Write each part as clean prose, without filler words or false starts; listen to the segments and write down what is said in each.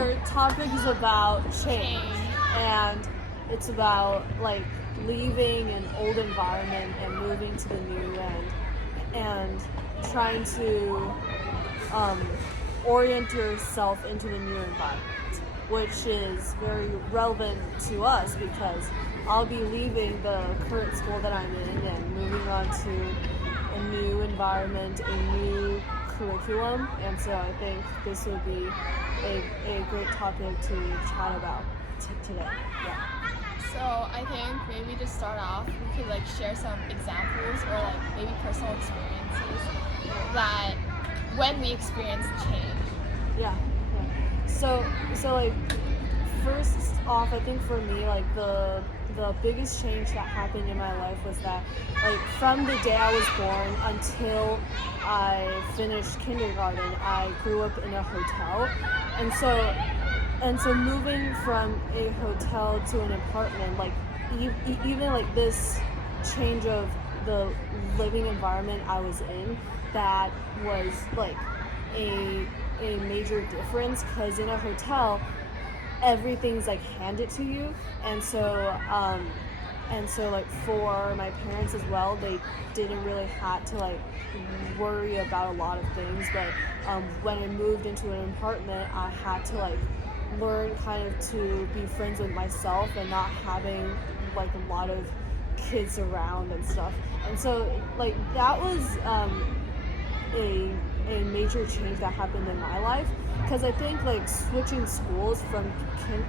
our topic is about change, Change. and it's about like leaving an old environment and moving to the new and trying to orient yourself into the new environment, which is very relevant to us because I'll be leaving the current school that I'm in and moving on to a new environment, a new curriculum, and so I think this would be a great topic to chat about today. Yeah. So I think maybe to start off, we could like share some examples or like maybe personal experiences that when we experience change. Yeah. So like first off, I think for me like the biggest change that happened in my life was that like from the day I was born until I finished kindergarten, I grew up in a hotel, and so moving from a hotel to an apartment, like even like this change of the living environment I was in, that was like a major difference because in a hotel everything's like handed to you, and so like for my parents as well, they didn't really have to like worry about a lot of things, but when I moved into an apartment I had to like learn kind of to be friends with myself and not having like a lot of kids around and stuff, and so like that was a major change that happened in my life, because I think like switching schools from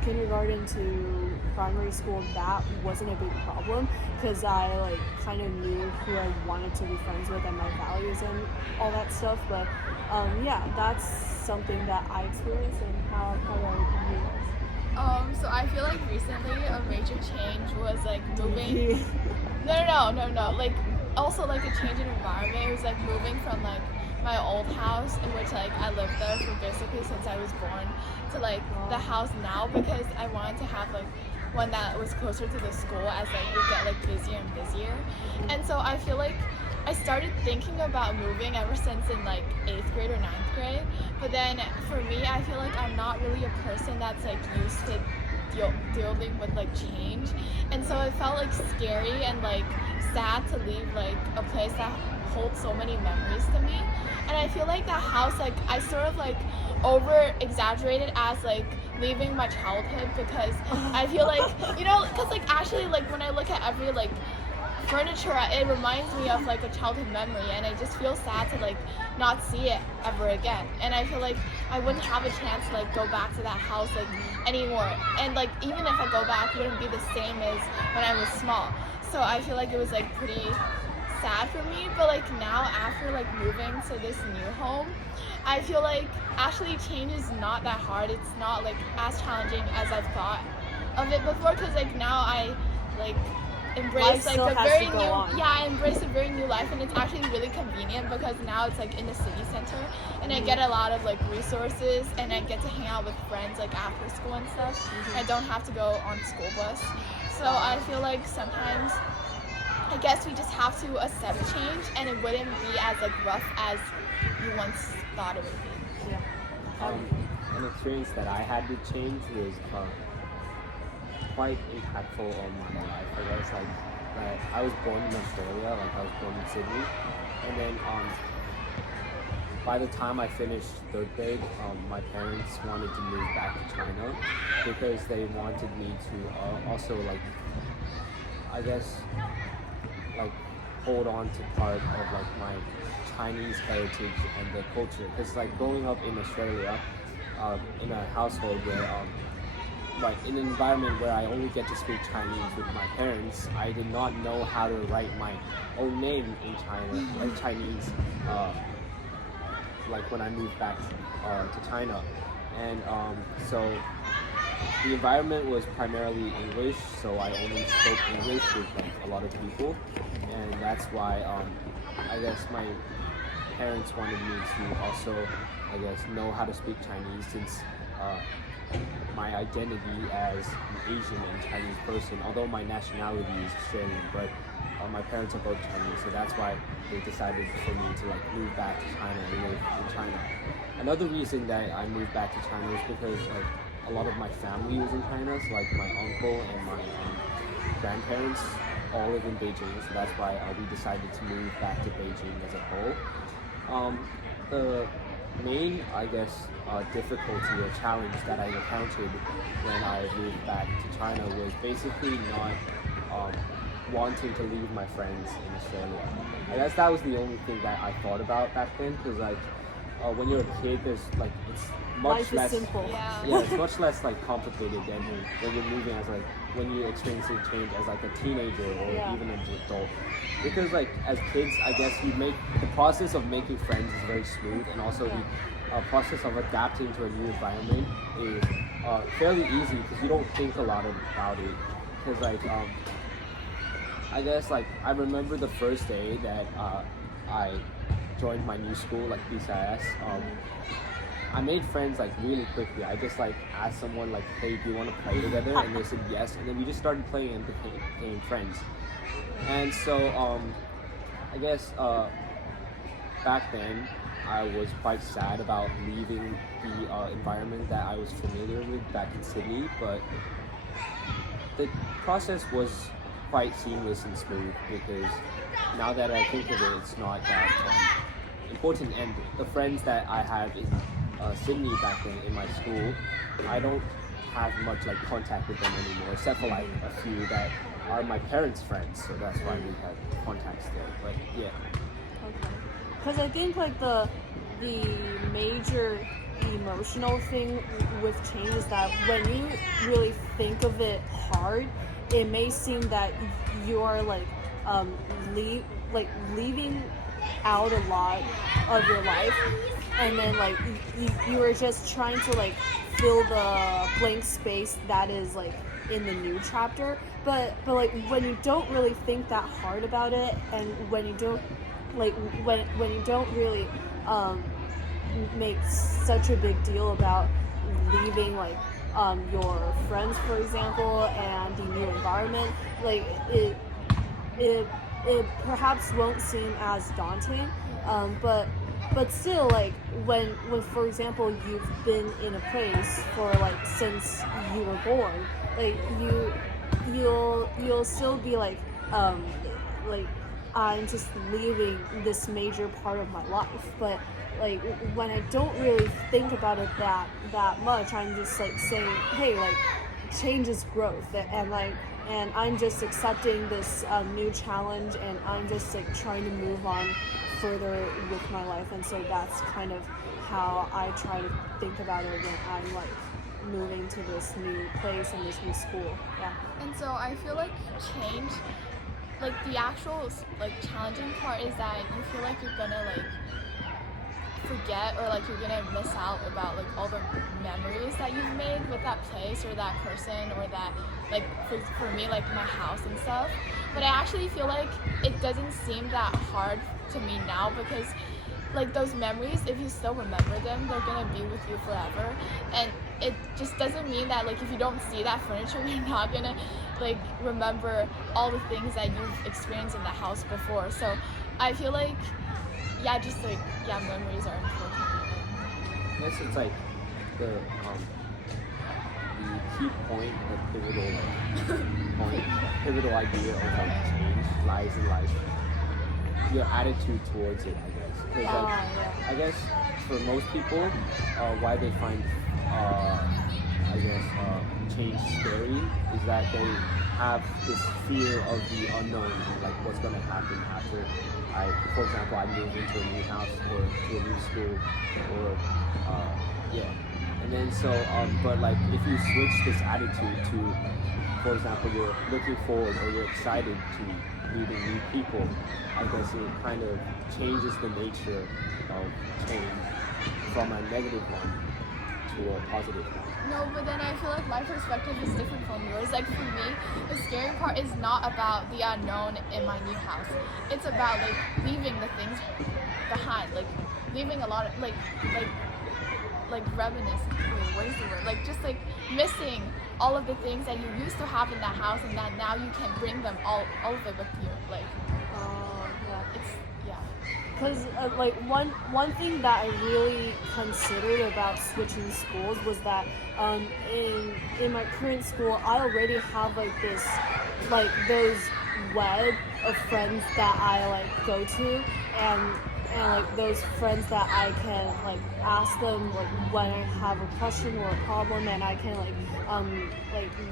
kindergarten to primary school, that wasn't a big problem because I like kind of knew who I wanted to be friends with and my values and all that stuff, but yeah, that's something that I experienced. And how about you? So I feel like recently a major change was like moving. No. Like also like a change in environment. It was like moving from like my old house in which like I lived there for basically since I was born to like the house now, because I wanted to have like one that was closer to the school as like we get like busier and busier. And so I feel like I started thinking about moving ever since in like 8th grade or 9th grade, but then for me I feel like I'm not really a person that's like used to dealing with like change, and so it felt like scary and like sad to leave like a place that holds so many memories to me. And I feel like that house, like I sort of like over exaggerated as like leaving my childhood, because I feel like, you know, because like actually like when I look at every like furniture, it reminds me of like a childhood memory, and I just feel sad to like not see it ever again. And I feel like I wouldn't have a chance to like go back to that house like anymore, and like even if I go back, it wouldn't be the same as when I was small. So I feel like it was like pretty sad for me. But like now after like moving to this new home, I feel like actually change is not that hard. It's not like as challenging as I've thought of it before, because like now I like embrace like a very new I embrace a very new life, and it's actually really convenient because now it's like in the city center, and I get a lot of like resources, and I get to hang out with friends like after school and stuff. I don't have to go on school bus, so I feel like sometimes I guess we just have to accept change, and it wouldn't be as like rough as you once thought it would be. An experience that I had with change was quite impactful on my life. I guess like I was born in Australia, like I was born in Sydney, and then by the time I finished 3rd grade, my parents wanted to move back to China because they wanted me to also like, I guess, like hold on to part of like my Chinese heritage and the culture. Because like growing up in Australia, in a household where like in an environment where I only get to speak Chinese with my parents, I did not know how to write my own name in China, like Chinese, like when I moved back to China. And so the environment was primarily English, so I only spoke English with like a lot of people, and that's why I guess my parents wanted me to also, I guess, know how to speak Chinese, since my identity as an Asian and Chinese person, although my nationality is Australian, but my parents are both Chinese, so that's why they decided for me to like move back to China and live in China. Another reason that I moved back to China is because like a lot of my family is in China, so like my uncle and my grandparents all live in Beijing, so that's why we decided to move back to Beijing as a whole. The main, I guess, difficulty or challenge that I encountered when I moved back to China was basically not wanting to leave my friends in Australia. I guess that was the only thing that I thought about back then, because like when you're a kid, there's like it's much Life is less simple. yeah, it's much less like complicated than when you're moving as like when you're experiencing change as like a teenager or Yeah. even an adult. Because like as kids, I guess you make the process of making friends is very smooth, and also the process of adapting to a new environment is fairly easy because you don't think a lot about it. Because like I guess like I remember the first day that I joined my new school, like BCIS. I made friends like really quickly. I just like asked someone like, "Hey, do you want to play together?" And they said yes, and then we just started playing and became friends. And so I guess back then I was quite sad about leaving the environment that I was familiar with back in Sydney, but the process was quite seamless and smooth because now that I think of it, it's not that important. And the friends that I have in Sydney back then in my school, I don't have much like contact with them anymore, except for like a few that are my parents' friends. So that's why we have contact still. But yeah. Okay. Because I think like the major emotional thing with change is that when you really think of it hard, it may seem that you are like leaving out a lot of your life, and then like you are just trying to like fill the blank space that is like in the new chapter. But like when you don't really think that hard about it, and when you don't like when you don't really make such a big deal about leaving like your friends, for example, and the new environment, like it perhaps won't seem as daunting, but still, like when for example you've been in a place for like since you were born, like you'll still be like I'm just leaving this major part of my life. But like when I don't really think about it that much, I'm just like saying, hey, like change is growth, and I'm just accepting this new challenge, and I'm just like trying to move on further with my life. And so that's kind of how I try to think about it when I'm like moving to this new place and this new school. Yeah. And so I feel like change, like the actual like challenging part is that you feel like you're gonna like forget, or like you're gonna miss out about like all the memories that you've made with that place or that person, or that like for me like my house and stuff. But I actually feel like it doesn't seem that hard to me now, because like those memories, if you still remember them, they're gonna be with you forever. And it just doesn't mean that like if you don't see that furniture, you're not gonna like remember all the things that you've experienced in the house before. So I feel like memories are important. I guess it's like the key point, the pivotal idea of like change lies in like your attitude towards it, I guess. Because like, I guess for most people, why they find change scary is that they have this fear of the unknown, like what's gonna happen after for example, I move into a new house or to a new school, or and then so but like if you switch this attitude to, for example, you're looking forward or you're excited to meeting new people, I guess it kind of changes the nature of change from a negative one to a positive one. No, but then I feel like my perspective is different from yours. Like for me, the scary part is not about the unknown in my new house. It's about like leaving the things behind, like leaving a lot of like reminiscence. Wait, what is the word? Like just like missing all of the things that you used to have in that house, and that now you can bring them all of it with you. Like Yeah. it's yeah. Because like one thing that I really considered about switching schools was that in my current school I already have like this like those web of friends that I like go to and like those friends that I can like ask them like when I have a question or a problem, and I can like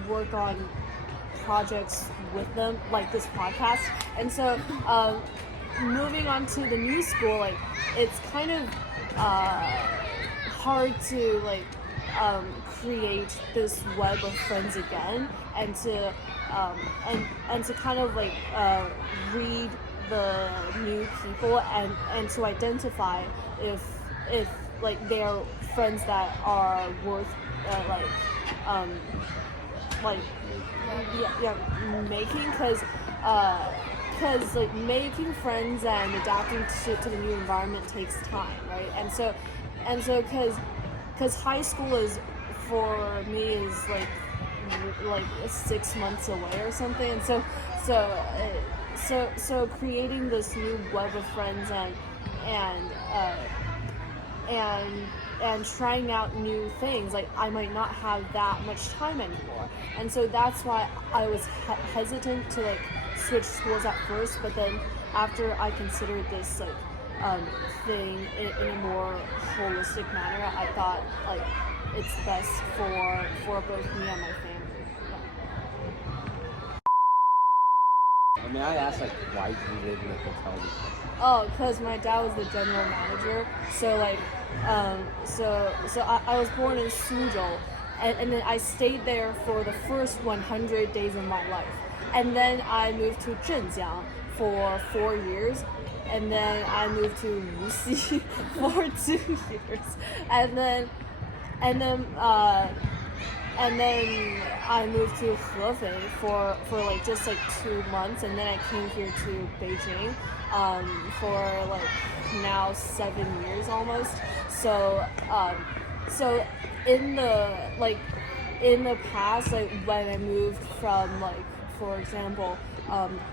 work on projects with them, like this podcast. And so moving on to the new school, like it's kind of hard to like create this web of friends again, and to and to kind of like read the new people and to identify if like they are friends that are worth making, because like making friends and adapting to the new environment takes time, right? And so because high school is for me is like 6 months away or something, and so creating this new web of friends and trying out new things, like I might not have that much time anymore, and so that's why I was hesitant to like switch schools at first. But then after I considered this like thing in a more holistic manner, I thought like it's best for both me and my family. May I ask, like, why do you live in a hotel before? Oh, because my dad was the general manager. So like, so I was born in Suzhou, and then I stayed there for the first 100 days of my life, and then I moved to Zhenjiang for 4 years, and then I moved to Wuxi for 2 years, and then I moved to Hefei for like just like 2 months, and then I came here to Beijing for like now 7 years almost. So so in the past, like when I moved from like, for example,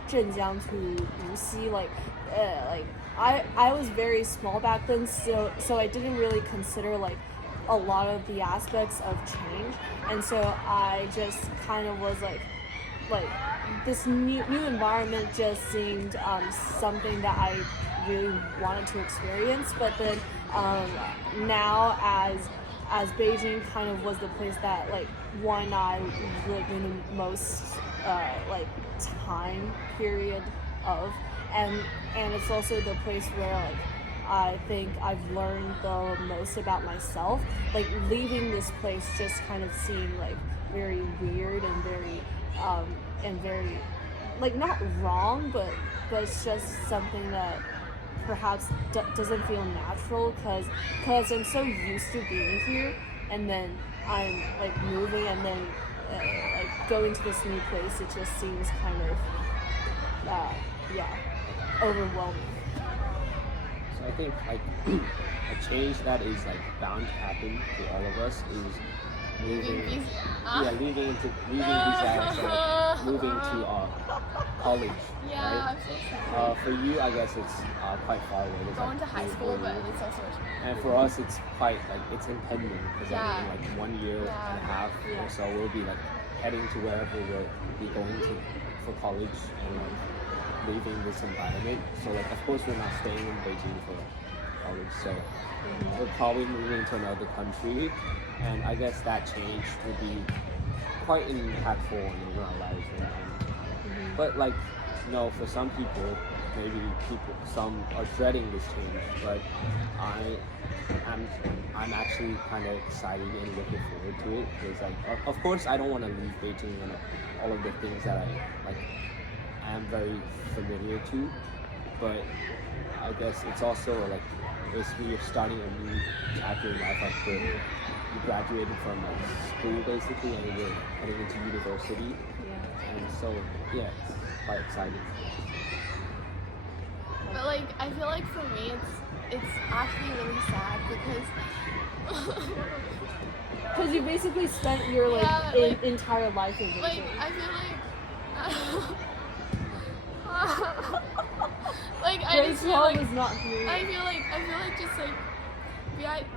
Zhenjiang to Wuxi, like I was very small back then, so I didn't really consider like a lot of the aspects of change, and so I just kind of was like this new environment just seemed something that I really wanted to experience. But then now as Beijing kind of was the place that like one I lived in the most like time period of, and it's also the place where like I think I've learned the most about myself. Like leaving this place just kind of seemed like very weird and very like not wrong, but it's just something that perhaps doesn't feel natural, because I'm so used to being here, and then I'm like moving, and then like going to this new place, it just seems kind of overwhelming. I think like a change that is like bound to happen to all of us is moving to college. Yeah, right? For you, I guess it's quite far away. It's going like to high 3 or school, 4 but years. it's also And for us, it's quite like it's impending, because Yeah. in like 1 year and a half or so, we'll be like heading to wherever we'll be going to for college and like leaving this environment. So like, of course, we're not staying in Beijing for college, so we're probably moving to another country, and I guess that change will be quite impactful in our lives. But like, for some people, maybe some are dreading this change, but I'm actually kind of excited and looking forward to it, because like, of course, I don't want to leave Beijing and all of the things that I am very familiar to, but I guess it's also like basically you're starting a new chapter in life. Like you graduated from like school basically, and you're heading into university, and so yeah, it's quite exciting. But like, I feel like for me, it's actually really sad because Because you basically spent your like, Yeah, like- entire life in Like, Beijing. I feel like I Grade just feel 12 like is not here. I feel like just like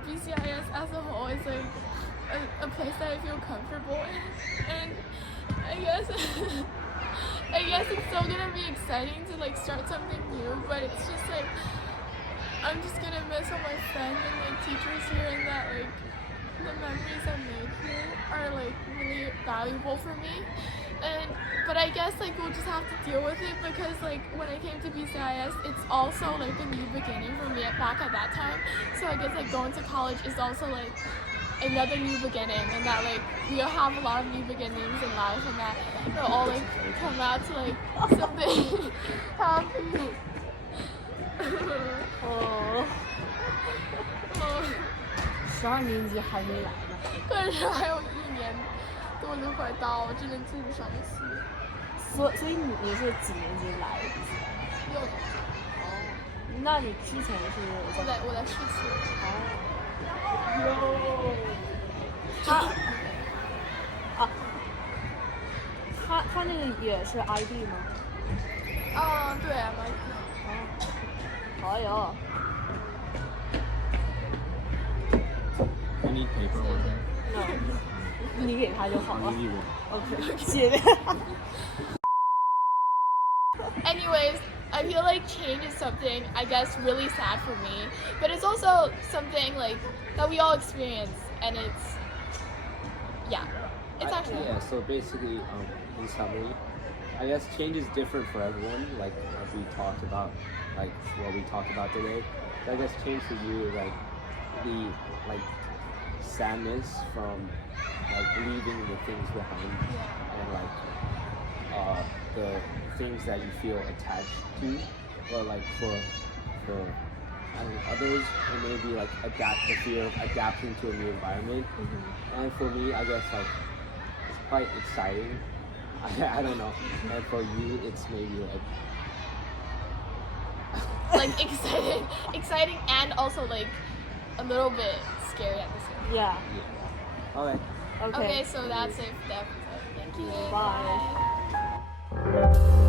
BCIS as a whole is like a place that I feel comfortable in, and I guess it's still gonna be exciting to like start something new, but it's just like I'm just gonna miss all my friends and like teachers here, and that like the memories I made here are like really valuable for me. But I guess like we'll just have to deal with it, because like when I came to BCIS, it's also like a new beginning for me back at that time. So I guess like going to college is also like another new beginning, and that like we'll have a lot of new beginnings in life, and that it'll all like come out to like something happy. 哦，哦12年级还没来呢。可是还有1年多就快到，我真的巨伤心。所以你是几年级来的？ 6年，哦，那你之前是我在17。哦，他那个也是 IB 吗？啊，对，MIT。哦，哎呦， I need paper. 那你给他就好了。 I'll give you one. OK，谢谢。 Anyways, I feel like change is something, I guess, really sad for me, but it's also something like that we all experience, and it's actually Yeah, so basically, in summary, I guess change is different for everyone, like as we talked about, like what we talked about today. So I guess change for you is like the like sadness from like leaving the things behind, and like the things that you feel attached to, or like for I don't know, others it may be like the fear of adapting to a new environment. And for me, I guess like it's quite exciting. I don't know. And for you, it's maybe like exciting and also like a little bit scary at the same time. Yeah. yeah. Okay. OK。 Okay, so that's it for the episode. Thank you. Bye. Bye.